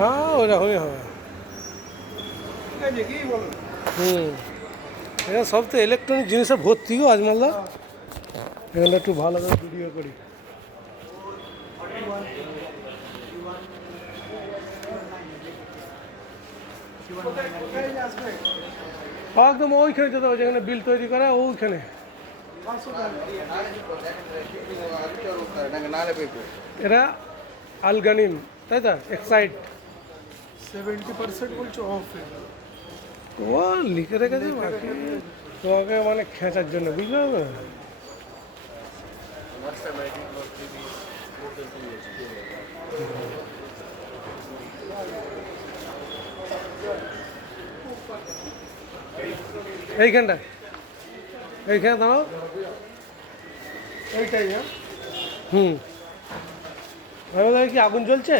হ্যাঁ ওরকমই হবে। এখানে সব তো ইলেকট্রনিক জিনিসে ভর্তি গো আজমালদা। এখানে একটু ভালো করে ভিডিও করি। একদম ওইখানে যেতে হবে যেখানে বিল তৈরি করে ওইখানে। এরা আলগানিম তাই তো এক্সাইড 70% বলছো অফ। ও লিখে রেখেছে বাকি তোমাকে মানে খেঁচার জন্য বুঝতে পারবে। এইখানটায় এইখানে দাঁড়াও এইটাই। হুম ভাবে কি আগুন জ্বলছে?